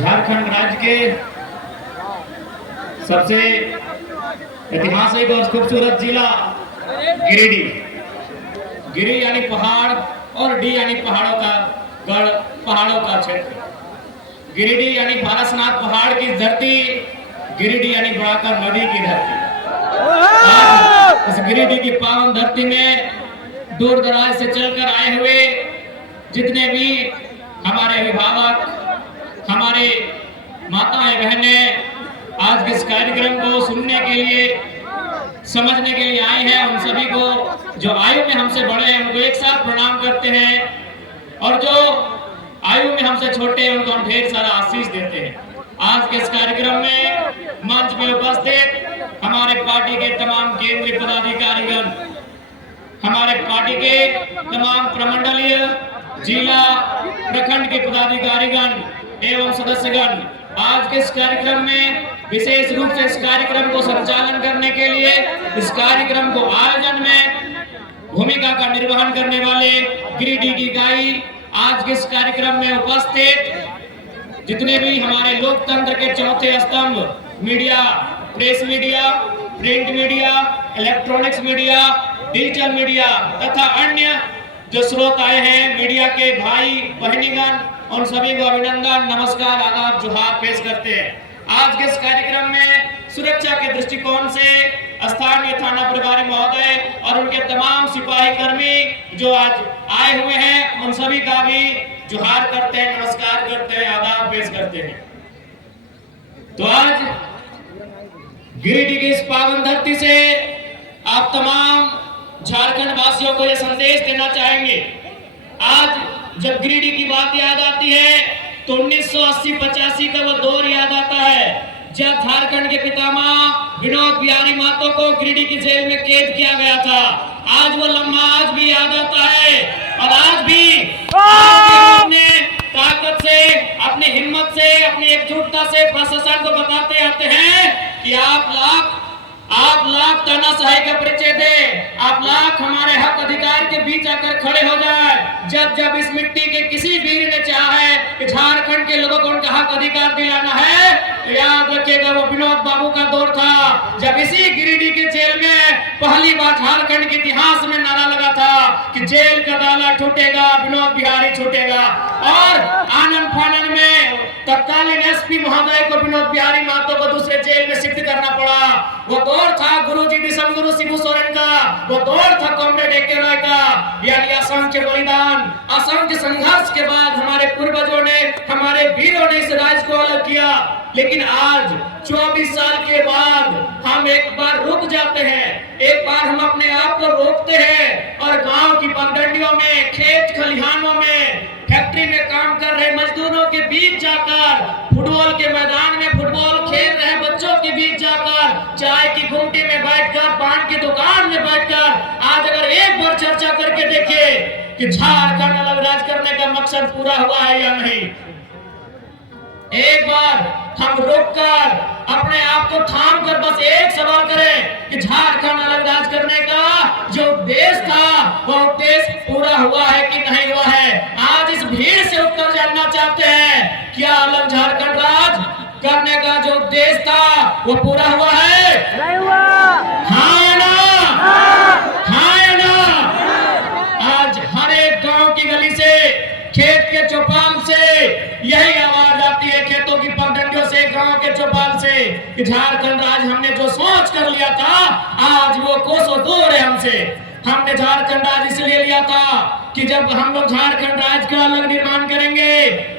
झारखंड राज्य के सबसे ऐतिहासिक और खूबसूरत जिला गिरिडीह। गिरी यानी पहाड़ और डी यानी पहाड़ों का गढ़, पहाड़ों का क्षेत्र। गिरिडीह यानी पारसनाथ पहाड़ की धरती, गिरिडीह यानी बड़ाकर नदी की धरती। इस गिरिडीह की पावन धरती में दूर दराज से चलकर आए हुए जितने भी हमारे अभिभावक, हमारे माताएं बहनें आज के इस कार्यक्रम को सुनने के लिए, समझने के लिए आए हैं, उन सभी को जो आयु में हमसे बड़े हैं उनको एक साथ प्रणाम करते हैं और जो आयु में हमसे छोटे हैं उनको हम ढेर सारा आशीष देते हैं। आज के इस कार्यक्रम में मंच में उपस्थित हमारे पार्टी के तमाम केंद्रीय पदाधिकारीगण, हमारे पार्टी के तमाम प्रमंडलीय, जिला, प्रखंड के पदाधिकारीगण एवं सदस्यगण, आज के इस कार्यक्रम में विशेष रूप से इस कार्यक्रम को संचालन करने के लिए, इस कार्यक्रम को आयोजन में भूमिका का निर्वहन करने वाले गिरिडीह की इकाई, आज के इस कार्यक्रम में उपस्थित जितने भी हमारे लोकतंत्र के चौथे स्तंभ media, press media, print media, electronics media, digital media तथा अन्य जो स्रोत आए हैं, मीडिया के भाई बहनीगण, उन सभी को अभिनंदन, नमस्कार, आदाब, जोहार पेश करते हैं। आज के इस कार्यक्रम में सुरक्षा के दृष्टिकोण से स्थानीय थाना प्रभारी महोदय और उनके तमाम सिपाही कर्मी जो आज आए हुए हैं, उन सभी का भी जोहार करते हैं, नमस्कार करते हैं, आदाब पेश करते हैं। तो आज गिरिडीह की इस पावन धरती से आप तमाम झारखंड वासियों को यह संदेश देना चाहेंगे। आज जब गिरिडीह की बात याद आती है तो 1980-85 का वो दौर याद आता है जब झारखंड के पितामह विनोद बिहारी महतो को गिरिडीह की जेल में कैद किया गया था। आज वो लम्हा आज भी याद आता है और आज भी अपने ताकत से, अपनी हिम्मत से, अपनी एकजुटता से प्रशासन को बताते आते हैं कि आप लाख तानाशाही का परिचय दे, आप लाख हमारे हक अधिकार के बीच आकर खड़े हो जाए। जब इस मिट्टी के किसी वीर ने चाहा है कि झारखंड के लोगों को उनका हक अधिकार दिलाना है, तो याद रखिएगा वो विनोद बाबू का दौर था जब इसी गिरिडीह के जेल में पहली बार झारखंड के इतिहास में नारा लगा था कि जेल का ताला टूटेगा, विनोद बिहारी छूटेगा। और आनंद फानन में तत्कालीन एसपी महोदय को विनोद बिहारी महतो को दूसरे जेल में शिफ्ट करना पड़ा। वो दौर था गुरुजी दिसम गुरु शिबू सोरेन का, वो दौर था कॉमरेड ए.के. रॉय का। यानी असंख्य बलिदान, असंख्य संघर्ष के बाद हमारे पूर्वजों ने, हमारे वीरों ने इस राज्य को अलग किया। लेकिन आज 24 साल के बाद हम एक बार रुक जाते हैं, एक बार हम अपने आप को रोकते हैं और गांव की पगडंडियों में, खेत खलिहानों में, फैक्ट्री में काम कर रहे मजदूरों के बीच जाकर, फुटबॉल के मैदान में फुटबॉल खेल रहे बच्चों के बीच जाकर, चाय की घुमटी में बैठकर, पान की दुकान में बैठकर आज अगर एक बार चर्चा करके देखिए कि झारखंड अलग राज करने का मकसद पूरा हुआ है या नहीं, एक बार हम रुककर अपने आप को थाम कर बस एक सवाल करें कि झारखंड अलग राज करने का जो उद्देश्य था वो उद्देश्य पूरा हुआ है कि नहीं हुआ है। आज इस भीड़ से उत्तर जानना चाहते हैं, क्या अलग झारखंड राज करने का जो उद्देश्य था वो पूरा हुआ है? नहीं हुआ। हाँ ना? हाँ ना? आज हर एक गांव की गली से, खेत के चौपाल से यही आवाज आती है, खेतों की पगडंडियों से, गांव के चौपाल से, कि झारखंड राज हमने जो सोच कर लिया था आज वो कोसों दूर है हमसे। हमने झारखंड राज इसलिए लिया था कि जब हम लोग झारखंड राज्य का अलग निर्माण करेंगे,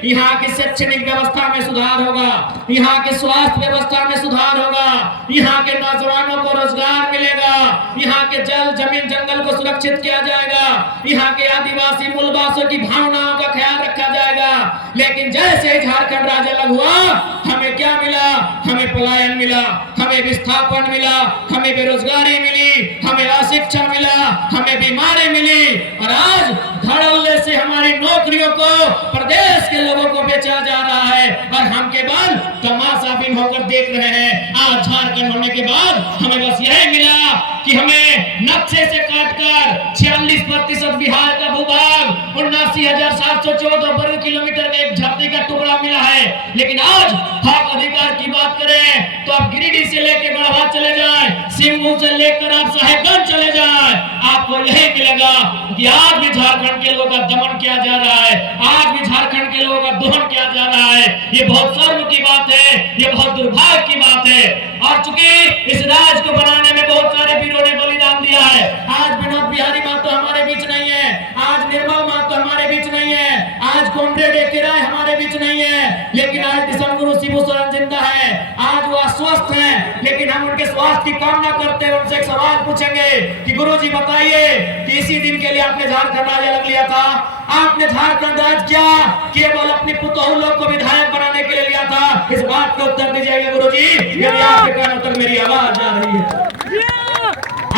यहाँ की शैक्षणिक व्यवस्था में सुधार होगा, यहाँ के स्वास्थ्य व्यवस्था में सुधार होगा, यहाँ के नौजवानों को रोजगार मिलेगा, यहाँ के जल जमीन जंगल को सुरक्षित किया जाएगा, यहाँ के आदिवासी मूलवासियों की भावनाओं का ख्याल रखा जाएगा। लेकिन जैसे झारखंड राज्य अलग हुआ, हमें क्या मिला? हमें पलायन मिला, हमें विस्थापन मिला, हमें बेरोजगारी मिली, हमें अशिक्षा मिला, हमें बीमारी मिली और आज धड़ल्ले से हमारी नौकरियों को प्रदेश के लोगों को बेचा जा रहा है और हम केवल तमाशा बिन होकर देख रहे हैं। आज झारखंड होने के बाद हमें बस यही मिला कि हमें नक्शे से काटकर 46% बिहार का भूभाग 79,714 वर्ग किलोमीटर का एक धरती का टुकड़ा मिला है। लेकिन आज हक अधिकार की बात करें तो आप गिरिडीह से लेकर गढ़वा चले जाए, सिंहभूम से लेकर आप साहेबगंज चले जाए, आपको यही मिलेगा कि आज भी झारखंड के लोगों का दमन किया जा रहा है, आज भी झारखंड के लोगों का दोहन किया जा रहा है। ये बहुत शर्म की बात है, ये बहुत दुर्भाग्य की बात है। और चूंकि इस राज्य को बनाने में बहुत सारे वीरों ने बलिदान दिया है, आज विनोद बिहारी महतो हमारे बीच नहीं है, आज निर्मल महतो हमारे बीच नहीं है, आज कॉमरेड ए.के. राय हमारे बीच नहीं है, लेकिन आज दिसंग गुरु शिबू सोरेन जिंदा है, आज वो अस्वस्थ हैं, लेकिन हम उनके स्वास्थ्य की कामना करते हैं। उनसे एक सवाल पूछेंगे कि गुरुजी बताइए कि इसी दिन के लिए आपने झारखंड राज्य लग लिया था, आपने झारखंड राज्य क्या केवल अपनी पुतोहू लोग को विधायक बनाने के लिए लिया था? इस बात का उत्तर दीजिएगा गुरुजी, यदि आपके कानों तक मेरी आवाज आ रही है।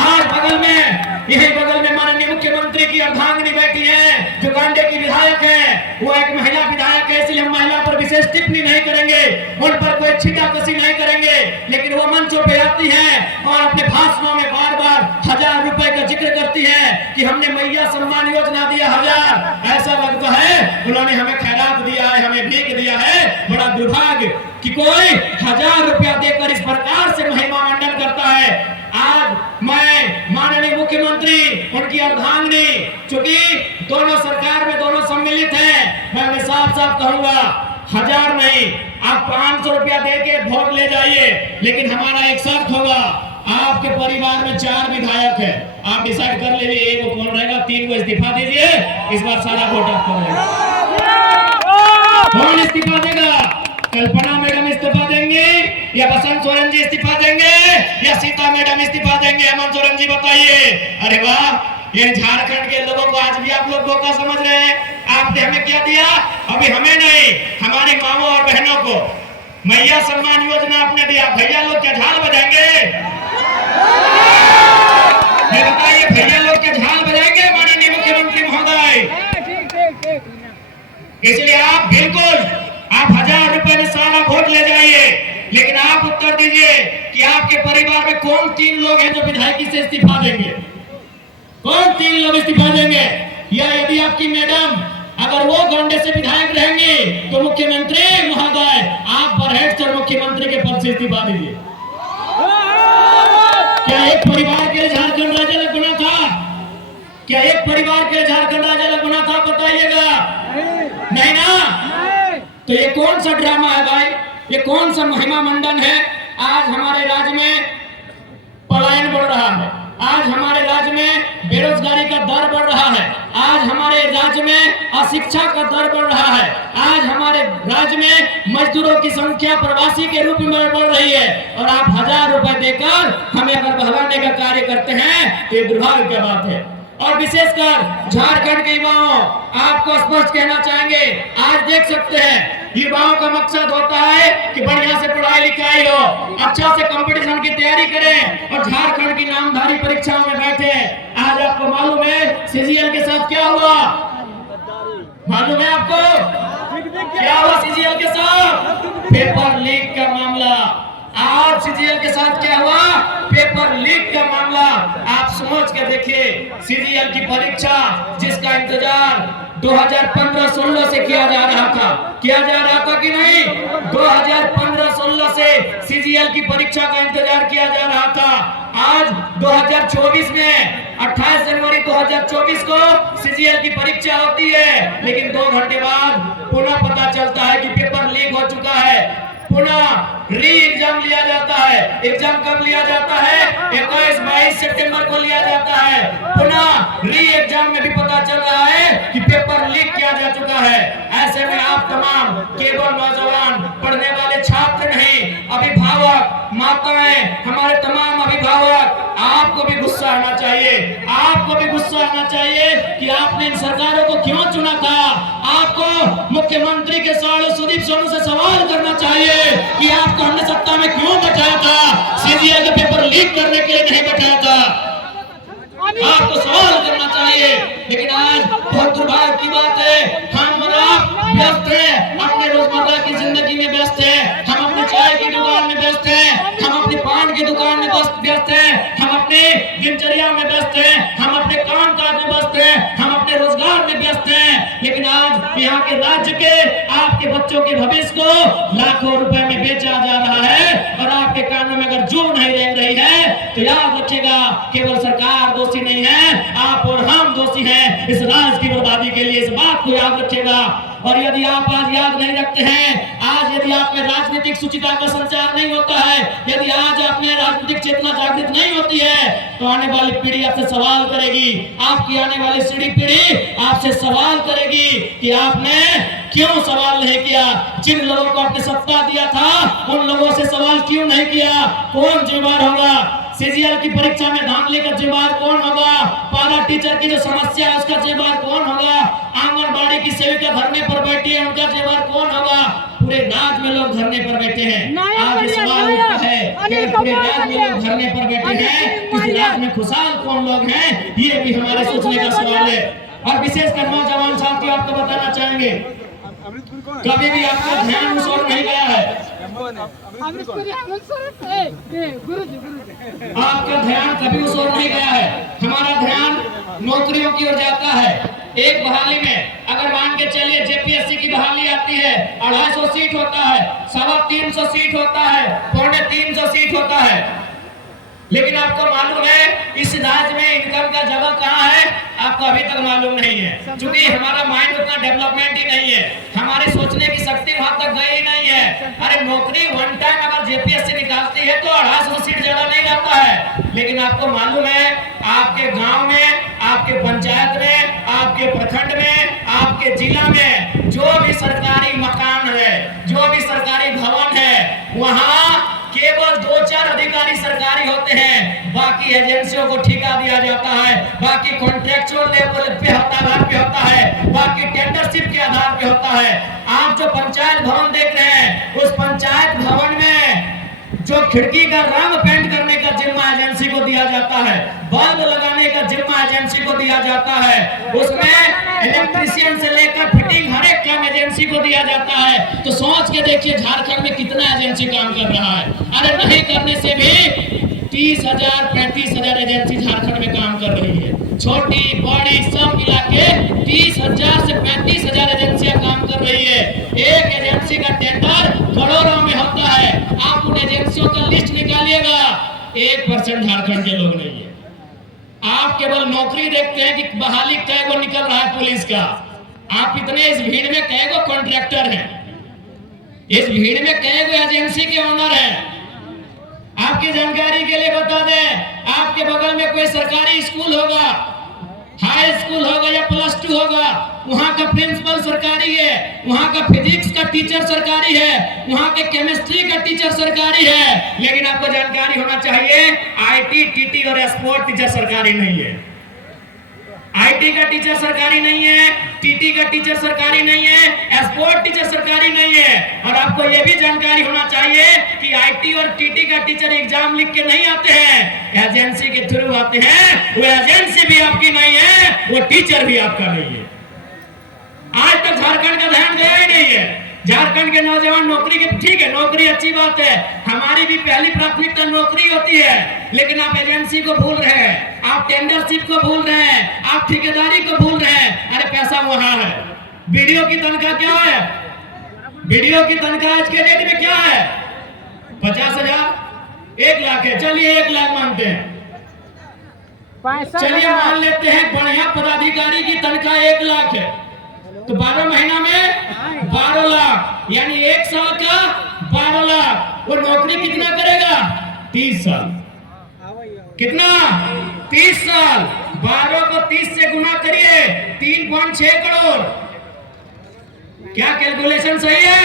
आज बगल में, यही बगल में माननीय मुख्यमंत्री की अर्धांगिनी बैठी है जो गांडे की विधायक है, वो एक महिला विधायक है, इसलिए हम महिला पर विशेष टिप्पणी नहीं करेंगे, उन पर कोई छींटाकशी नहीं करेंगे, लेकिन वो मंचों पे आती है और अपने भाषणों में बार बार 1000 रुपए का जिक्र करती है कि हमने मैया सम्मान योजना दिया 1000। ऐसा लगता है उन्होंने हमें खैरात दिया है, हमें भीख दिया है। बड़ा दुर्भाग्य कि कोई 1000 रुपया देकर इस प्रकार से महिमा मंडन करता है। आज मैं माननीय मुख्यमंत्री, उनकी अर्धांगिनी, चूंकि दोनों सरकार में दोनों सम्मिलित हैं, मैं उन्हें साफ साफ कहूंगा 1000 नहीं, आप 500 रुपया देके वोट ले जाइए, लेकिन हमारा एक शर्त होगा, आपके परिवार में 4 विधायक है, आप डिसाइड कर लीजिए एक कौन रहेगा, 3 को इस्तीफा दीजिए, इस बार सारा वोट आपको रहेगा। कौन इस्तीफा देगा? कल्पना मैडम इस्तीफा देंगे या बसंत सोरेन जी इस्तीफा देंगे या सीता मैडम इस्तीफा देंगे? हेमंत सोरेन जी बताइए। अरे वाह, ये झारखंड के लोगों को आज भी आप लोग धोखा समझ रहे हैं। आपने हमें क्या दिया? अभी हमें नहीं, हमारी माओ और बहनों को मैया सम्मान योजना आपने दिया। भैया लोग क्या झाल बजाएंगे? बताइए, भैया लोग क्या झाल बजाएंगे माननीय मुख्यमंत्री महोदय? इसलिए आप बिल्कुल 1000 रुपए में सारा वोट ले जाइए, लेकिन आप उत्तर दीजिए कि आपके परिवार में कौन 3 लोग हैं जो विधायकी से इस्तीफा देंगे? कौन 3 लोग इस्तीफा देंगे? या यदि आपकी मैडम अगर वो गंडे से विधायक रहेंगे तो मुख्यमंत्री महोदय आप बरहेट से मुख्यमंत्री के पद से इस्तीफा दीजिए। क्या एक परिवार के लिए झारखंड राज्य अलग बना था? क्या एक परिवार के लिए झारखंड राज्य अलग बना था? बताइएगा। नहीं ना? तो ये कौन सा ड्रामा है भाई? ये कौन सा महिमा मंडन है? आज हमारे राज्य में पलायन बढ़ रहा है, आज हमारे राज्य में बेरोजगारी का दर बढ़ रहा है, आज हमारे राज्य में अशिक्षा का दर बढ़ रहा है, आज हमारे राज्य में मजदूरों की संख्या प्रवासी के रूप में बढ़ रही है, और आप 1000 रुपए देकर हमें अगर बहलाने का कार्य करते हैं तो ये दुर्भाग्य की बात है। और विशेषकर झारखंड के युवाओं, आपको स्पष्ट कहना चाहेंगे, आज देख सकते हैं युवाओं का मकसद होता है कि बढ़िया से पढ़ाई लिखाई हो, अच्छा से कंपटीशन की तैयारी करें और झारखंड की नामधारी परीक्षाओं में बैठे। आज आपको मालूम है सीजीएल के साथ क्या हुआ? मालूम है आपको क्या हुआ सीजीएल के साथ? पेपर लीक का मामला। आज सीजीएल के साथ क्या हुआ? पेपर लीक का मामला। आप सोच के देखिए, सीजीएल की परीक्षा जिसका इंतजार 2015-16 से किया जा रहा था कि नहीं? 2015-16 से सीजीएल की परीक्षा का इंतजार किया जा रहा था। आज 2024 में 28 जनवरी 2024 को सीजीएल की परीक्षा होती है, लेकिन 2 घंटे बाद पुनः पता चलता है कि पेपर लीक हो चुका है, पुनः री एग्जाम लिया जाता है। एग्जाम कब लिया जाता है? 21-22 सितंबर को लिया जाता है। पुनः री एग्जाम में भी पता चल रहा है कि पेपर लीक किया जा चुका है। ऐसे में आप तमाम केवल नौजवान पढ़ने वाले छात्र नहीं, अभिभावक, माताएं, हमारे तमाम अभिभावक, आपको भी गुस्सा आना चाहिए, आपको भी गुस्सा आना चाहिए कि आपने इन सरकारों को क्यों चुना था। आपको मुख्यमंत्री के साले सुदीप सोनू से सवाल करना चाहिए कि आपको हमने सत्ता में क्यों बैठाया था? सीजीएल के पेपर लीक करने के लिए नहीं बैठाया था, आपको सवाल करना चाहिए। लेकिन आज बहुत दुर्भाग्य की बात है, हम व्यस्त हैं, अपने रोजमर्रा की जिंदगी में व्यस्त हैं, हम अपनी चाय की दुकान में व्यस्त हैं, हम अपनी पान की दुकान में व्यस्त हैं, हम अपने दिनचर्या में व्यस्त हैं, हम अपने काम काज में व्यस्त हैं, हम अपने रोजगार में व्यस्त हैं। लेकिन आज यहाँ के राज्य के आपके बच्चों के भविष्य को लाखों रुपए में बेचा जा रहा है। और आपके कानों में अगर जू नहीं रेंग रही है तो याद रखिएगा, केवल सरकार दोषी नहीं है, आप और हम दोषी हैं इस राज्य की बर्बादी के लिए। इस बात को याद रखिएगा। और यदि आप आज याद नहीं रखते हैं, आज यदि आप में राजनीतिक सुचिता का संचार नहीं होता है, यदि आज आप में राजनीतिक चेतना जागृत नहीं होती है, तो आने वाली पीढ़ी आपसे सवाल करेगी, आपकी आने वाली पीढ़ी आपसे सवाल करेगी कि आपने क्यों सवाल नहीं किया। जिन लोगों को आपने सत्ता दिया था उन लोगों से सवाल क्यों नहीं किया। कौन जिम्मेदार होगा? सीजीएल की परीक्षा में धांधली का जिम्मेदार कौन होगा? पारा टीचर की जो समस्या है उसका जिम्मेदार कौन होगा? आंगनबाड़ी की सेविका धरने पर बैठी है, उनका जिम्मेदार कौन होगा? पूरे राज्य में लोग धरने पर बैठे हैं। आज सवाल उठता है कि पूरे राज्य में लोग धरने पर बैठे हैं, इस राज्य में खुशहाल कौन लोग हैं? ये भी हमारे सोचने का सवाल है। और विशेषकर नौजवान साथियों, आपको बताना चाहेंगे, कभी भी आपका ध्यान उस ओर नहीं गया है, आपका ध्यान कभी उस ओर नहीं गया है। हमारा ध्यान नौकरियों की ओर जाता है। एक बहाली में अगर मान के चलिए जेपीएससी की बहाली आती है, 250 सीट होता है, 350 सीट होता है, 350 सीट होता है, लेकिन आपको मालूम है इस राज्य में इनकम का जगह कहाँ है? आपको अभी तक मालूम नहीं है, क्योंकि हमारा माइंड उतना डेवलपमेंट ही नहीं है, हमारे सोचने की शक्ति वहां तक गई ही नहीं है। अरे नौकरी वन टाइम अगर जेपीएससी निकालती है तो 250 सीट ज्यादा नहीं जाता है, लेकिन आपको मालूम है आपके गांव में, आपके पंचायत में, आपके प्रखंड में, आपके जिला में जो भी सरकारी मकान है, जो भी सरकारी भवन है, वहां केवल 2-4 अधिकारी सरकारी होते हैं, बाकी एजेंसियों को ठेका दिया जाता है, बाकी कॉन्ट्रैक्चुअल लेवल पे आधार पे होता है, बाकी टेंडरशिप के आधार पे होता है। आप जो पंचायत भवन देख रहे हैं, उस पंचायत भवन में जो खिड़की का रंग पेंट करने का जिम्मा एजेंसी को दिया जाता है, बल्ब लगाने का जिम्मा एजेंसी को दिया जाता है, उसमें इलेक्ट्रीशियन से लेकर फिटिंग हर एक काम एजेंसी को दिया जाता है। तो सोच के देखिए झारखंड में कितना एजेंसी काम कर रहा है। अरे नहीं करने से भी 30,000 35,000 एजेंसी झारखंड में काम कर रही है, छोटी बड़ी सब मिला के 30,000 से 35,000 एजेंसियां काम कर रही है। एक एजेंसी का टेंडर करोड़ों में होता है। आप उन एजेंसियों का लिस्ट निकालिएगा, 1% झारखंड के लोग नहीं है। आप केवल नौकरी देखते हैं कि बहाली कै गो निकल रहा है पुलिस का, आप इतने इस भीड़ में कै गो कॉन्ट्रैक्टर हैं, इस भीड़ में कै गो एजेंसी के ओनर हैं। आपकी जानकारी के लिए बता दें, आपके बगल में कोई सरकारी स्कूल होगा, हाई स्कूल होगा या +2 होगा, वहां का प्रिंसिपल सरकारी है, वहां का फिजिक्स का टीचर सरकारी है, वहां के केमिस्ट्री का टीचर सरकारी है, लेकिन आपको जानकारी होना चाहिए आईटी, टीटी और स्पोर्ट टीचर सरकारी नहीं है। आईटी का टीचर सरकारी नहीं है, टीटी का टीचर सरकारी नहीं है, स्पोर्ट टीचर सरकारी नहीं है। और आपको यह भी जानकारी होना चाहिए कि आईटी और टीटी का टीचर एग्जाम लिख के नहीं आते हैं, एजेंसी के थ्रू आते हैं। वो एजेंसी भी आपकी नहीं है, वो टीचर भी आपका नहीं है। आज तक झारखंड का ध्यान गया ही नहीं है। झारखंड के नौजवान नौकरी के, ठीक है नौकरी अच्छी बात है, हमारी भी पहली प्राथमिकता नौकरी होती है, लेकिन आप एजेंसी को भूल रहे हैं, आप टेंडरशिप को भूल रहे हैं, आप ठेकेदारी को भूल रहे हैं। अरे पैसा वहां है। वीडियो की तनख्वाह क्या है? वीडियो की तनख्वाह आज के डेट में क्या है? 50,000, 1 लाख है। चलिए 1 लाख मानते हैं, चलिए मान लेते हैं बढ़िया पदाधिकारी की तनख्वाह 1 लाख है, तो 12 महीना में 12 लाख, यानी 1 साल का 12 लाख। वो नौकरी कितना करेगा? 30 साल। कितना? 30 साल। 12 को 30 से गुना करिए, 3.6 करोड़। क्या कैलकुलेशन सही है?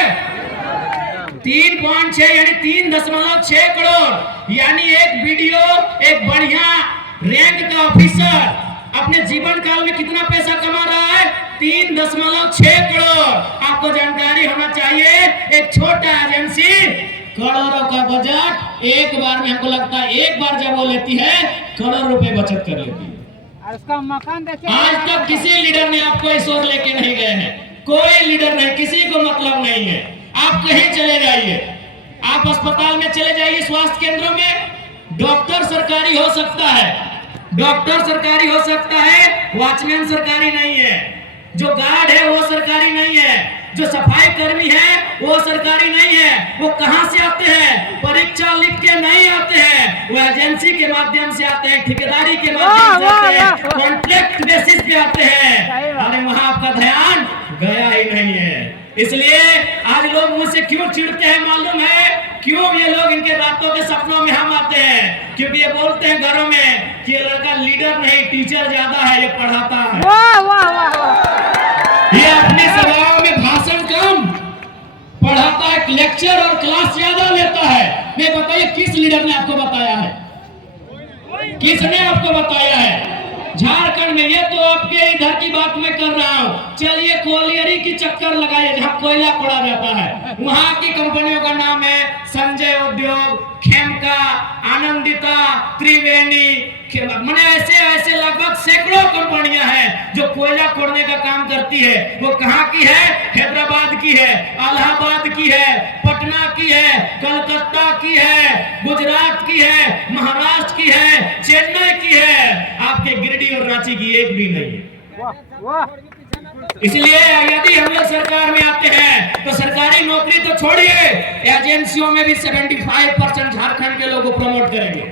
3.6 यानी 3.6 करोड़। यानी एक वीडियो, एक बढ़िया रैंक का ऑफिसर अपने जीवन काल में कितना पैसा कमा रहा है? 3.6 करोड़। आपको जानकारी होना चाहिए, एक छोटा एजेंसी करोड़ों का बजट एक बार में, हमको लगता है एक बार जब वो लेती है करोड़ रुपए बचत कर लेती है। उसका मकान देखिए, आज तक किसी लीडर ने आपको इस ओर लेके नहीं गए हैं, कोई लीडर नहीं, किसी को मतलब नहीं है। आप कहीं चले जाइए, आप अस्पताल में चले जाइए, स्वास्थ्य केंद्रों में डॉक्टर सरकारी हो सकता है, डॉक्टर सरकारी हो सकता है, वॉचमैन सरकारी नहीं है, जो गार्ड है वो सरकारी नहीं है, जो सफाई कर्मी है वो सरकारी नहीं है। वो कहां से आते हैं? परीक्षा लिख के नहीं आते हैं, वो एजेंसी के माध्यम से आते हैं, ठेकेदारी के माध्यम से आते हैं, कॉन्ट्रैक्ट बेसिस पे आते हैं। अरे वहां आपका ध्यान गया ही नहीं है। इसलिए आज लोग मुझसे क्यों चिढ़ते हैं मालूम है? क्यों ये लोग इनके रातों के सपनों में हम आते हैं? क्योंकि ये बोलते हैं घरों में कि ये लड़का लीडर नहीं टीचर ज्यादा है, ये पढ़ाता है। वाह वाह वाह। ये अपनी सभाओं में भाषण कम पढ़ाता है, लेक्चर और क्लास ज्यादा लेता है। मैं बताइए किस लीडर ने आपको बताया है? किसने आपको बताया है? झारखंड में, ये तो आपके इधर की बात मैं कर रहा हूँ। चलिए कोलियरी की चक्कर लगाइए जहाँ कोयला पड़ा जाता है। वहां की कंपनियों का नाम है संजय उद्योग, खेमका, आनंदिता, त्रिवेणी, मैंने ऐसे लगभग सैकड़ों कंपनियां हैं जो कोयला खोदने का काम करती है। वो कहाँ की है? हैदराबाद की है, इलाहाबाद की है, पटना की है, कलकत्ता की है, गुजरात की है, महाराष्ट्र की है, चेन्नई की है। आपके गिरिडीह और रांची की एक भी नहीं है। इसलिए यदि हम लोग सरकार में आते हैं तो सरकारी नौकरी तो छोड़िए, एजेंसियों में भी 75% झारखंड के लोगों को प्रमोट करेंगे।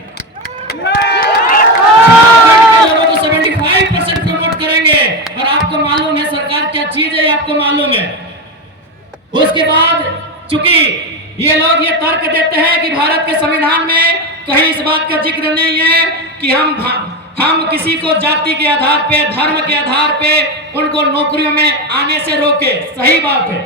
लोगों को 75% प्रमोट करेंगे। और आपको मालूम है सरकार क्या चीज है, आपको मालूम है। उसके बाद चूंकि ये लोग ये तर्क देते हैं कि भारत के संविधान में कहीं इस बात का जिक्र नहीं है कि हम किसी को जाति के आधार पे, धर्म के आधार पे उनको नौकरियों में आने से रोके। सही बात है।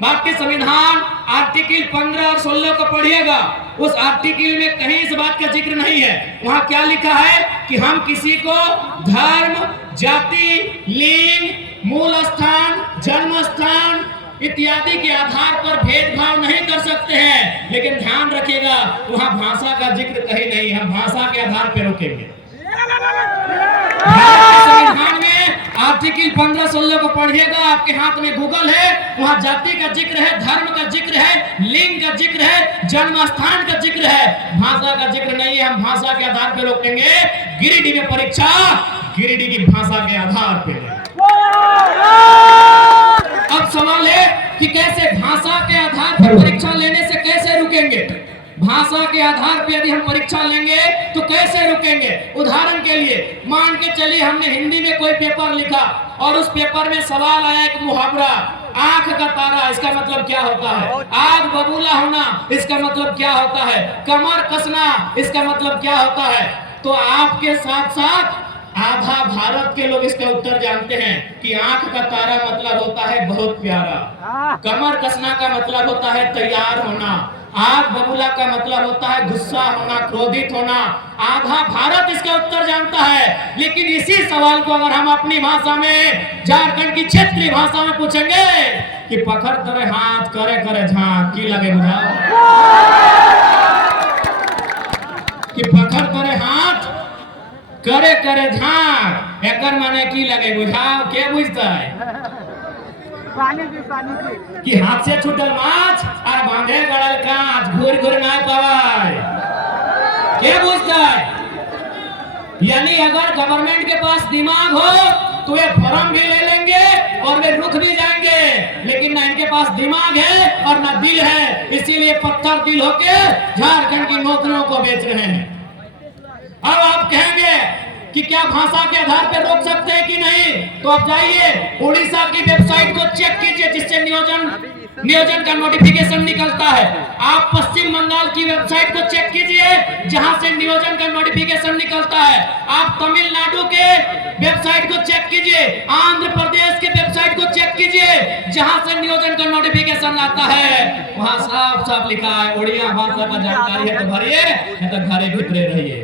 भारतीय संविधान आर्टिकल 15 और 16 को पढ़िएगा, उस आर्टिकल में कहीं इस बात का जिक्र नहीं है। वहां क्या लिखा है कि हम किसी को धर्म, जाति, लिंग, मूल स्थान, जन्म स्थान इत्यादि के आधार पर भेदभाव नहीं कर सकते हैं। लेकिन ध्यान रखिएगा वहां भाषा का जिक्र कहीं नहीं, हम भाषा के आधार पर रोकेंगे। संविधान में आर्टिकल 15-16 को पढ़िएगा, आपके हाथ में गूगल है, वहां जाति का जिक्र है, धर्म का जिक्र है, लिंग का जिक्र है, जन्म स्थान का जिक्र है, भाषा का जिक्र नहीं है। हम भाषा के आधार पर रोकेंगे। गिरिडीह में परीक्षा गिरिडीह की भाषा के आधार पर है। अब सवाल है कि कैसे भाषा के आधार पर परीक्षा लेने से कैसे रुकेंगे? भाषा के आधार पर यदि हम परीक्षा लेंगे तो कैसे रुकेंगे? उदाहरण के लिए मान के चलिए हमने हिंदी में कोई पेपर लिखा और उस पेपर में सवाल आया एक मुहावरा, आंख का तारा, इसका मतलब क्या होता है? आग बबूला होना, इसका मतलब क्या होता है? कमर कसना, इसका मतलब क्या होता है? तो आपके साथ साथ आधा भारत के लोग इसका उत्तर जानते हैं कि आंख का तारा मतलब होता है बहुत प्यारा, कमर कसना का मतलब होता है तैयार होना, आग बबूला का मतलब होता है गुस्सा होना, क्रोधित होना। आधा भारत इसका उत्तर जानता है। लेकिन इसी सवाल को अगर हम अपनी भाषा में, झारखंड की क्षेत्रीय भाषा में पूछेंगे कि पखर करे हाथ करे करे झांक की लगे बुझाओ, कि पखर करे हाथ करे करे झांक एकर माने की लगे बुझाओ, के बुझता है? पानी की हाथ से छूटल माछ और बांधे गड़ल कांच, घूर घूर ना पवाए, क्या बुझता है? यानी अगर गवर्नमेंट के पास दिमाग हो तो ये फॉर्म भी ले लेंगे और वे रुक भी जाएंगे, लेकिन ना इनके पास दिमाग है और ना दिल है, इसीलिए पत्थर दिल होके झारखंड की नौकरियों को बेच रहे हैं। अब आप कहेंगे कि क्या भाषा के आधार पर रोक सकते हैं कि नहीं? तो आप जाइए उड़ीसा की वेबसाइट को चेक कीजिए जिससे नियोजन का नोटिफिकेशन निकलता है। आप पश्चिम बंगाल की वेबसाइट को चेक कीजिए जहां से नियोजन का नोटिफिकेशन निकलता है। आप तमिलनाडु के वेबसाइट को चेक कीजिए, आंध्र प्रदेश के वेबसाइट को चेक कीजिए जहां से नियोजन का नोटिफिकेशन आता है। वहां साफ साफ लिखा है उड़िया भाषा का जानकारी है तो भरिए, नहीं तो घरे भीतरे रहिए।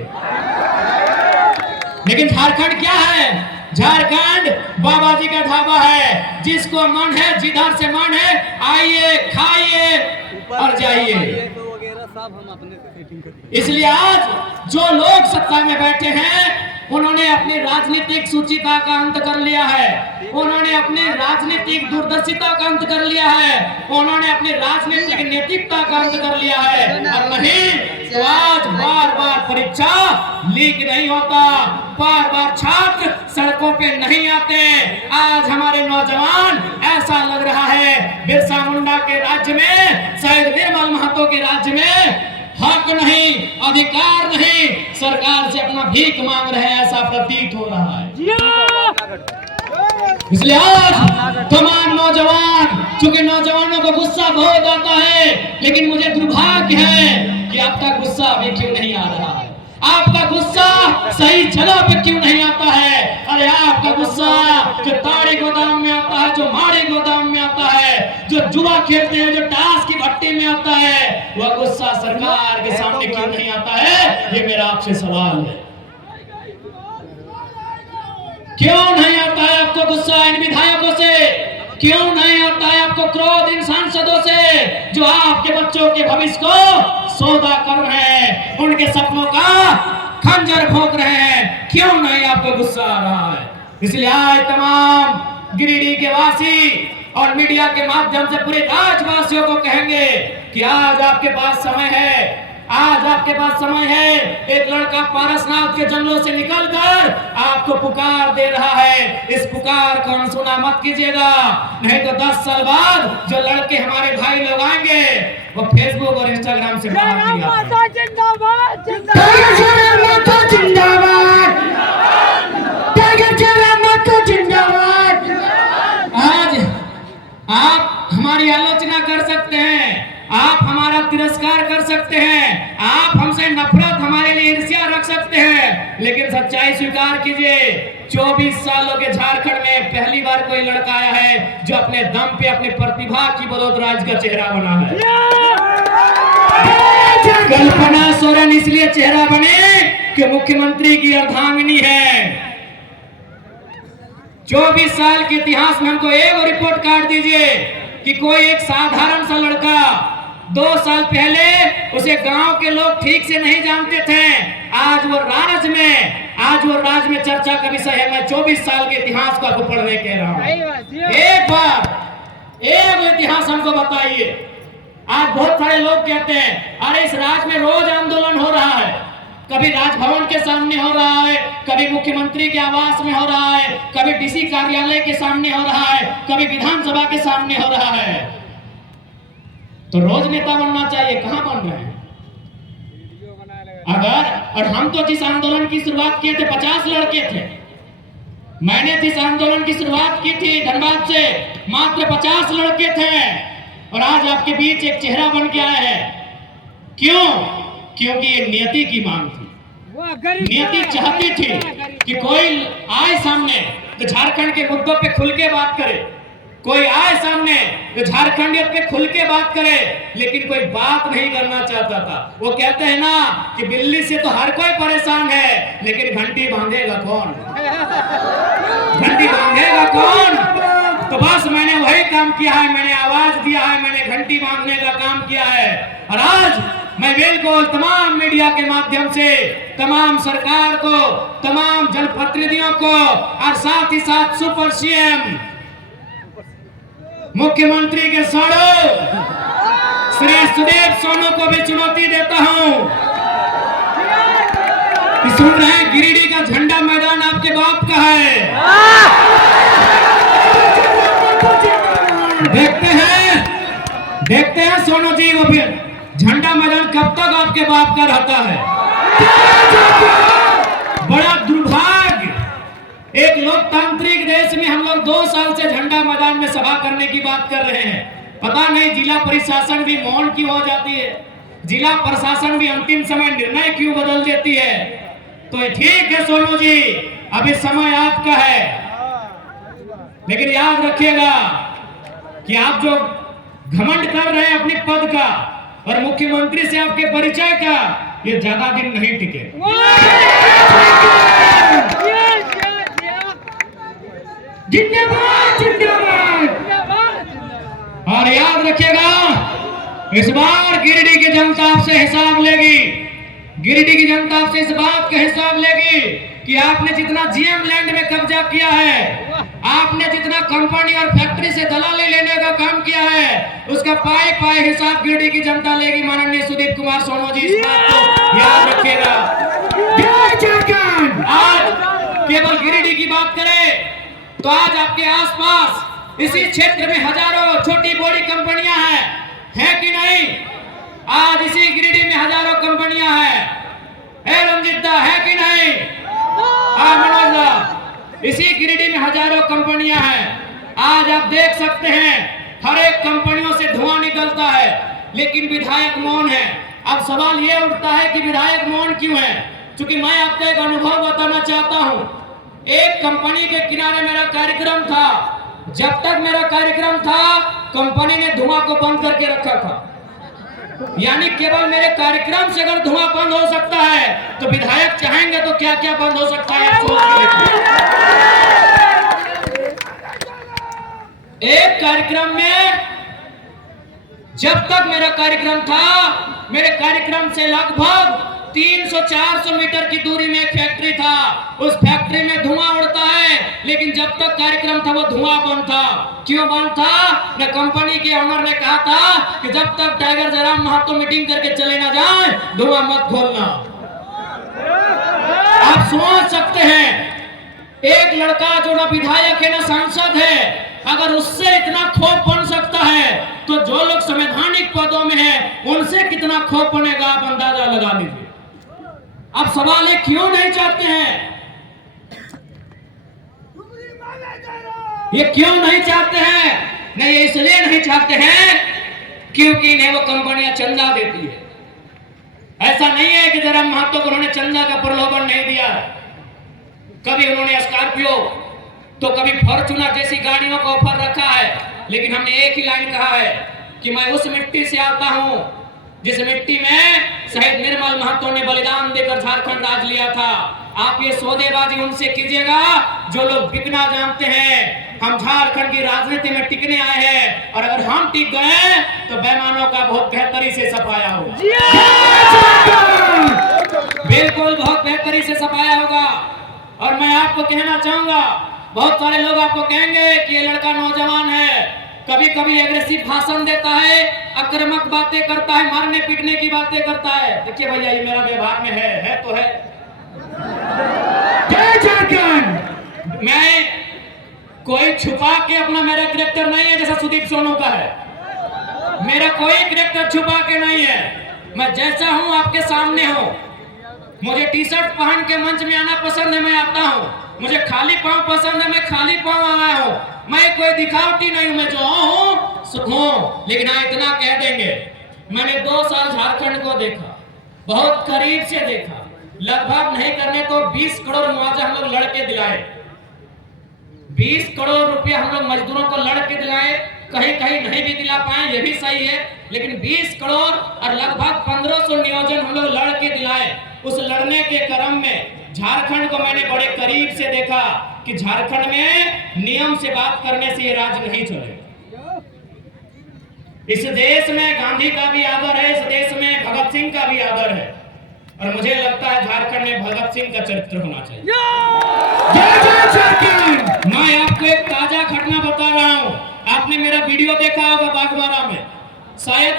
लेकिन झारखंड क्या है? झारखंड बाबा जी का ढाबा है, जिसको मन है, जिधर से मन है आइए खाइए और जाइए। इसलिए आज जो लोग सत्ता में बैठे हैं उन्होंने अपनी राजनीतिक सुचिता का अंत कर लिया है, उन्होंने अपनी राजनीतिक दूरदर्शिता का अंत कर लिया है, उन्होंने अपनी राजनीतिक नैतिकता का अंत कर लिया है। और नहीं तो आज बार बार परीक्षा लीक नहीं होता, बार बार छात्र सड़कों पे नहीं आते। आज हमारे नौजवान, ऐसा लग रहा है बिरसा मुंडा के राज्य में राज्य में हक नहीं, अधिकार नहीं, सरकार से अपना भीख मांग रहे हैं, ऐसा प्रतीत हो रहा है। इसलिए आज तमाम नौजवान, चूंकि नौजवानों को गुस्सा बहुत आता है, लेकिन मुझे दुर्भाग्य है कि आपका गुस्सा अभी क्यों नहीं आ रहा है, आपका गुस्सा सही जगह पे क्यों नहीं आता है। अरे आपका गुस्सा जो ताड़ी गोदाम में आता है, जो माड़ी गोदाम में आता है, जो जुआ खेलते हैं, जो टास की भट्टी में आता है, वह गुस्सा सरकार के सामने क्यों नहीं आता है, ये मेरा आपसे सवाल है। क्यों नहीं आता है आपको गुस्सा इन विधायकों से, क्यों नहीं आता है आपको क्रोध इन सांसदों से जो आपके बच्चों के भविष्य को सौदा कर रहे हैं, उनके सपनों का खंजर भोंक रहे हैं, क्यों नहीं आपको गुस्सा आ रहा है। इसलिए आज तमाम गिरिडीह के वासी और मीडिया के माध्यम से पूरे राज्यवासियों को कहेंगे कि आज आपके पास समय है, आज आपके पास समय है। एक लड़का पारसनाथ के जंगलों से निकलकर आपको पुकार दे रहा है, इस पुकार को अनसुना मत कीजिएगा, नहीं तो 10 साल बाद जो लड़के हमारे भाई लोग आएंगे वो फेसबुक और इंस्टाग्राम से आज आप हमारी आलोचना कर सकते हैं, आप हमारा तिरस्कार कर सकते हैं, आप हमसे नफरत, हमारे लिए ईर्ष्या रख सकते हैं, लेकिन सच्चाई स्वीकार कीजिए, 24 सालों के झारखंड में पहली बार कोई लड़का आया है जो अपने दम पे, अपने प्रतिभा की बदौलत राज्य का चेहरा बना है। कल्पना सोरेन इसलिए चेहरा बने कि मुख्यमंत्री की अर्धांगिनी है। 24 साल के इतिहास में हमको एक रिपोर्ट कार्ड दीजिए कि कोई एक साधारण सा लड़का 2 साल पहले उसे गांव के लोग ठीक से नहीं जानते थे, आज वो राज्य में चर्चा का विषय है। मैं 24 साल के इतिहास को आपको पढ़ने कह रहा हूं। एक बार एक इतिहास हमको बताइए। आज बहुत सारे लोग कहते हैं अरे इस राज्य में रोज आंदोलन हो रहा है, कभी राजभवन के सामने हो रहा है, कभी मुख्यमंत्री के आवास में हो रहा है, कभी डीसी कार्यालय के सामने हो रहा है, कभी विधानसभा के सामने हो रहा है। तो रोज नेता बनना चाहिए, कहां बन रहे हैं? अगर और हम तो जिस आंदोलन की शुरुआत किए थे 50 लड़के थे, मैंने जिस आंदोलन की शुरुआत की थी धनबाद से मात्र 50 लड़के थे, और आज आपके बीच एक चेहरा बन के आया है। क्यों? क्योंकि ये नियति की मांग थी, नियति चाहती थी कि कोई आए सामने तो झारखंड के मुद्दों पे खुल के बात करे, कोई आए सामने तो झारखंडियत पे खुल के बात करे, लेकिन कोई बात नहीं करना चाहता था। वो कहते हैं ना कि बिल्ली से तो हर कोई परेशान है, लेकिन घंटी बांधेगा कौन? घंटी बांधेगा कौन? तो बस मैंने वही काम किया है, मैंने आवाज दिया है, मैंने घंटी बांधने का काम किया है। और आज मैं बिल्कुल तमाम मीडिया के माध्यम से तमाम सरकार को, तमाम जनप्रतिनिधियों को और साथ ही साथ सुपर सीएम मुख्यमंत्री के साड़ो श्री सुदेव सोनू को भी चुनौती देता हूं कि सुन रहे हैं गिरिडीह का झंडा मैदान आपके बाप का है। देखते हैं सोनू जी वो फिर झंडा मैदान कब तक आपके बाप का रहता है। बड़ा दुर्भाग्य, एक लोकतांत्रिक देश में हम लोग 2 साल से झंडा मैदान में सभा करने की बात कर रहे हैं। पता नहीं जिला प्रशासन भी मौन क्यों हो जाती है, जिला प्रशासन भी अंतिम समय निर्णय क्यों बदल देती है। तो ठीक है सोनू जी, अभी समय आपका है, लेकिन याद रखिएगा कि आप जो घमंड कर रहे हैं अपने पद का और मुख्यमंत्री से आपके परिचय का, ये ज्यादा दिन नहीं टिके। जिंदाबाद जिंदाबाद। और याद रखिएगा इस बार गिरिडीह की जनता आपसे हिसाब लेगी, गिरिडीह की जनता आपसे इस बात का हिसाब लेगी कि आपने जितना जीएम लैंड में कब्जा किया है, आपने जितना कंपनी और फैक्ट्री से दलाली लेने का काम किया है, उसका पाए पाए हिसाब गिरिडीह की जनता लेगी। माननीय सुदीप कुमार सोनू जी इस बात को याद रखिएगा। आज केवल गिरिडीह की बात करें तो आज आपके आसपास इसी क्षेत्र में हजारों छोटी बड़ी कंपनियां हैं कि नहीं? आज इसी गिरिडीह में हजारों कंपनियां हैं, रंजीत दा है कि नहीं? मनोज दा, इसी गिरिडीह में हजारों कंपनियां हैं। आज आप देख सकते हैं हर एक कंपनियों से धुआं निकलता है, लेकिन विधायक मौन है। अब सवाल ये उठता है कि विधायक मौन क्यों है? क्योंकि मैं आपको एक अनुभव बताना चाहता हूं। एक कंपनी के किनारे मेरा कार्यक्रम था। जब तक मेरा कार्यक्रम था, कंपनी ने धुआं को बंद करके रखा था। यानी केवल मेरे कार्यक्रम से अगर धुआं बंद हो सकता है, तो विधायक चाहेंगे तो क्या क्या बंद हो सकता है, सोच के देखिए। एक कार्यक्रम में जब तक मेरा कार्यक्रम था, मेरे कार्यक्रम से लगभग 300-400 मीटर की दूरी में एक फैक्ट्री था। उस फैक्ट्री में धुआं उड़ता है, लेकिन जब तक कार्यक्रम था वो धुआं बंद था। क्यों बंद था? न कंपनी के ओनर ने कहा था कि जब तक टाइगर जयराम महतो मीटिंग करके चले ना जाए, धुआं मत खोलना। आप सोच सकते हैं, एक लड़का जो ना विधायक है ना सांसद है, अगर उससे इतना खौफ बन सकता है, तो जो लोग संवैधानिक पदों में हैं, उनसे कितना खौफ बनेगा, आप अंदाजा लगा लीजिए। अब सवाल है, क्यों नहीं चाहते हैं? ये क्यों नहीं चाहते हैं? नहीं, ये इसलिए नहीं चाहते हैं क्योंकि इन्हें वो कंपनियां चंदा देती है। ऐसा नहीं है कि जयराम महतो को उन्होंने चंदा का प्रलोभन नहीं दिया। कभी उन्होंने स्कॉर्पियो तो कभी फॉर्च्यूनर जैसी गाड़ियों का ऑफर रखा है, लेकिन हमने एक ही लाइन कहा है कि मैं उस मिट्टी से आता हूं जिस मिट्टी में शहीद निर्मल महतो ने बलिदान देकर झारखंड राज लिया था। आप ये सौदेबाजी उनसे कीजिएगा जो लोग बिकना जानते हैं। हम झारखंड की राजनीति में टिकने आए हैं, और अगर हम टिक गए तो बेईमानों का बहुत बेहतरी से सफाया होगा। बिल्कुल बहुत बेहतरी से सफाया होगा। और मैं आपको कहना चाहूंगा, बहुत सारे लोग आपको कहेंगे कि ये लड़का नौजवान है, कभी कभी एग्रेसिव भाषण देता है, आक्रामक बातें करता है, मारने पीटने की बातें करता है। देखिए भैया, ये मेरा व्यवहार में है तो है। जय झारखंड। मैं कोई छुपा के अपना मेरा कैरेक्टर नहीं है जैसा सुदीप सोनू का है। मेरा कोई कैरेक्टर छुपा के नहीं है। मैं जैसा हूं आपके सामने हूं। मुझे टी शर्ट पहन के मंच में आना पसंद है, मैं आता हूं। मुझे खाली पांव पसंद है, मैं खाली पांव आया हूं। मैं कोई दिखावटी नहीं हूं, मैं जो हूं सो हूं। लेकिन हाँ, इतना कह देंगे, मैंने 2 साल झारखंड को देखा, बहुत करीब से देखा। लगभग नहीं करने तो 20 करोड़ मुआवजा हम लोग लड़के दिलाए। 20 करोड़ रुपया हम लोग मजदूरों को लड़के दिलाए। कहीं कहीं नहीं भी दिला पाए, ये भी सही है, लेकिन 20 करोड़ और लगभग 1500 नियोजन हम लोग लड़के दिलाए। उस लड़ने के क्रम में झारखंड को मैंने बड़े करीब से देखा कि झारखंड में नियम से बात करने से ये राज नहीं चलेगा। इस देश में गांधी का भी आदर है, इस देश में भगत सिंह का भी आदर है, और मुझे लगता है झारखंड में भगत सिंह का चरित्र होना चाहिए। मैं आपको एक ताजा घटना बता रहा हूं। आपने मेरा वीडियो देखा होगा बागबारा में। शायद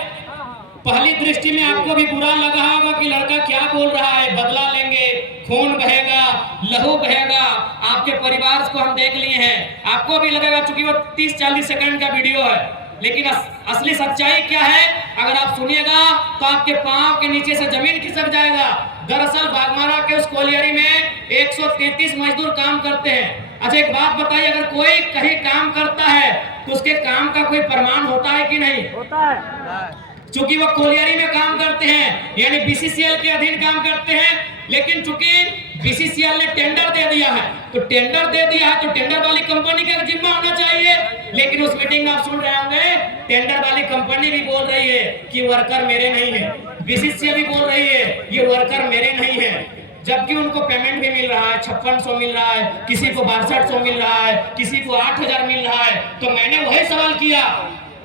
पहली दृष्टि में आपको भी बुरा लगा होगा कि लड़का क्या बोल रहा है, बदला लेंगे, खून बहेगा, लहू बहेगा। आपके परिवार को हम देख लिए हैं, आपको भी लगेगा चूंकि वो 30-40 सेकंड का वीडियो है, लेकिन असली सच्चाई क्या है अगर आप सुनिएगा तो आपके पांव के नीचे से जमीन खिसक जाएगा। दरअसल बागमारा के उस कोलियरी में 133 मजदूर काम करते हैं। अच्छा, एक बात बताइए, अगर कोई कहीं काम करता है तो उसके काम का कोई प्रमाण होता है कि नहीं? होता है। चूंकि वो कोलियरी में काम करते हैं, यानी बीसीसीएल के अधीन काम करते हैं, लेकिन चूंकि बीसीसीएल ने टेंडर दे दिया है, तो टेंडर दे दिया है तो टेंडर वाली कंपनी का जिम्मा होना चाहिए। लेकिन उस मीटिंग में आप सुन रहे होंगे, टेंडर वाली कंपनी भी बोल रही है कि वर्कर मेरे नहीं है, बीसीसीएल भी बोल रही है ये वर्कर मेरे नहीं है, जबकि उनको पेमेंट भी मिल रहा है, 5600 मिल रहा है, किसी को 6200 मिल रहा है, किसी को 8000 मिल रहा है। तो मैंने वही सवाल किया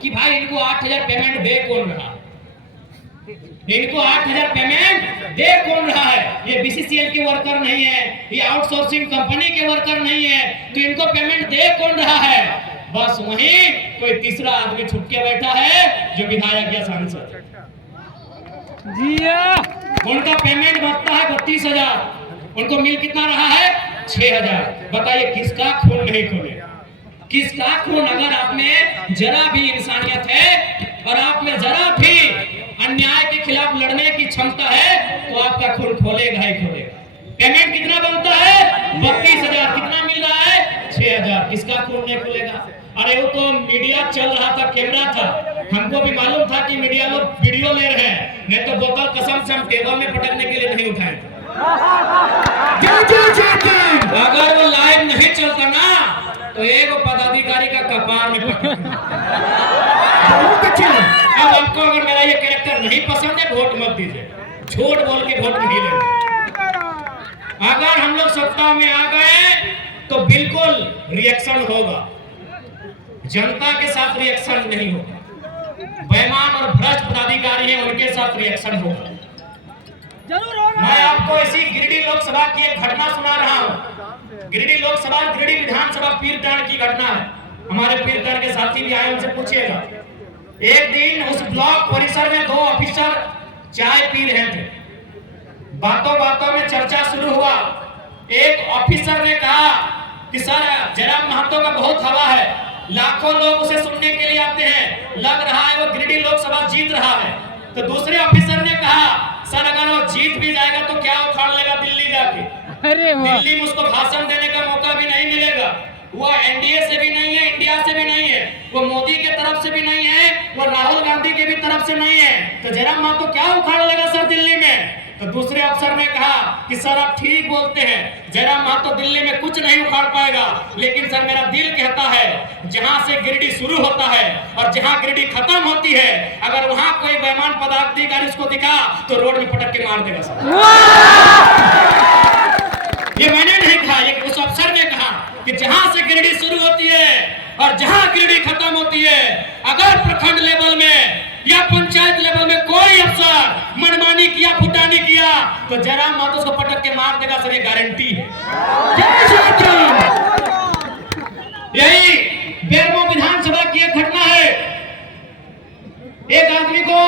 कि भाई इनको 8000 पेमेंट दे कौन रहा? इनको 8000 पेमेंट दे कौन रहा है? ये बीसीसीएल के वर्कर नहीं है, ये आउटसोर्सिंग कंपनी के वर्कर नहीं है, तो इनको पेमेंट दे कौन रहा है? बस वहीं कोई तीसरा आदमी छुप के बैठा है जो विधायक या सांसद। उनका पेमेंट बढ़ता है 32,000, उनको मिल कितना रहा है? 6,000। बताइए किसका खून नहीं खोले? किसका खून? अगर आप में जरा भी इंसानियत है और आप में जरा भी अन्याय के खिलाफ लड़ने की क्षमता है तो आपका खून खोलेगा ही खोलेगा। पेमेंट कितना बनता है? 32,000। कितना मिल रहा है? 6,000। किसका खून नहीं खुलेगा? अरे वो तो मीडिया चल रहा था, कैमरा था, हमको भी मालूम था कि मीडिया लोग वीडियो ले रहे हैं, नहीं तो बोतल कसम से हम टेबल में पटकने के लिए नहीं उठाए थे। अगर वो लाइव नहीं चलता ना तो एक पदाधिकारी का कपार में पटकना। अब आपको अगर मेरा ये कैरेक्टर नहीं पसंद है वोट मत दीजिए, झूठ बोल के वोट नहीं लेंगे। अगर हम लोग सत्ता में आ गए तो बिल्कुल रिएक्शन होगा, जनता के साथ रिएक्शन नहीं होगा। बेईमान और भ्रष्ट पदाधिकारी हैं उनके साथ रिएक्शन होगा। मैं आपको इसी गिरिडीह लोकसभा की एक घटना सुना रहा हूँ। गिरिडीह लोकसभा, गिरिडीह विधानसभा पीरटांड की घटना है। हमारे पीरटांड के साथी भी आए, उनसे पूछिएगा। एक दिन उस ब्लॉक परिसर में 2 ऑफिसर चाय पी रहे थे। बातों बातों में चर्चा शुरू हुआ। एक ऑफिसर ने कहा कि सर जयराम महतो का बहुत हवा है, लाखों लोग उसे सुनने के लिए आते हैं, लग रहा है वो गिरिडीह लोकसभा जीत रहा है। तो दूसरे ऑफिसर ने कहा सर अगर वो जीत भी जाएगा तो क्या उखाड़ लेगा दिल्ली जाके? दिल्ली में उसको भाषण देने का मौका भी नहीं मिलेगा। वो एनडीए से भी नहीं है, इंडिया से भी नहीं है, वो मोदी के तरफ से भी नहीं है, वो राहुल गांधी के भी तरफ से नहीं है, तो जयराम महतो क्या उखाड़ लेगा सर दिल्ली में? तो दूसरे अफसर ने कहा कि सर आप ठीक बोलते हैं, जयराम महतो दिल्ली में कुछ नहीं उखाड़ पाएगा, लेकिन सर मेरा दिल कहता है जहां से गिरिडीह शुरू होता है और जहां गिरिडीह खत्म होती है, अगर वहां कोई बेईमान पदाधिकारी उसको दिखा तो रोड में पटक के मार देगा सर। ये मैंने नहीं कहा, ये उस अफसर ने कहा कि जहां से गिरिडीह शुरू होती है और जहां गिरिडीह खत्म होती है, अगर प्रखंड लेवल में या पंचायत लेवल में कोई अफसर मनमानी किया, फुटानी किया तो जयराम महतो उसको पटक के मार देगा सर, ये गारंटी है। यही बेरमो विधानसभा की एक घटना है। एक आदमी को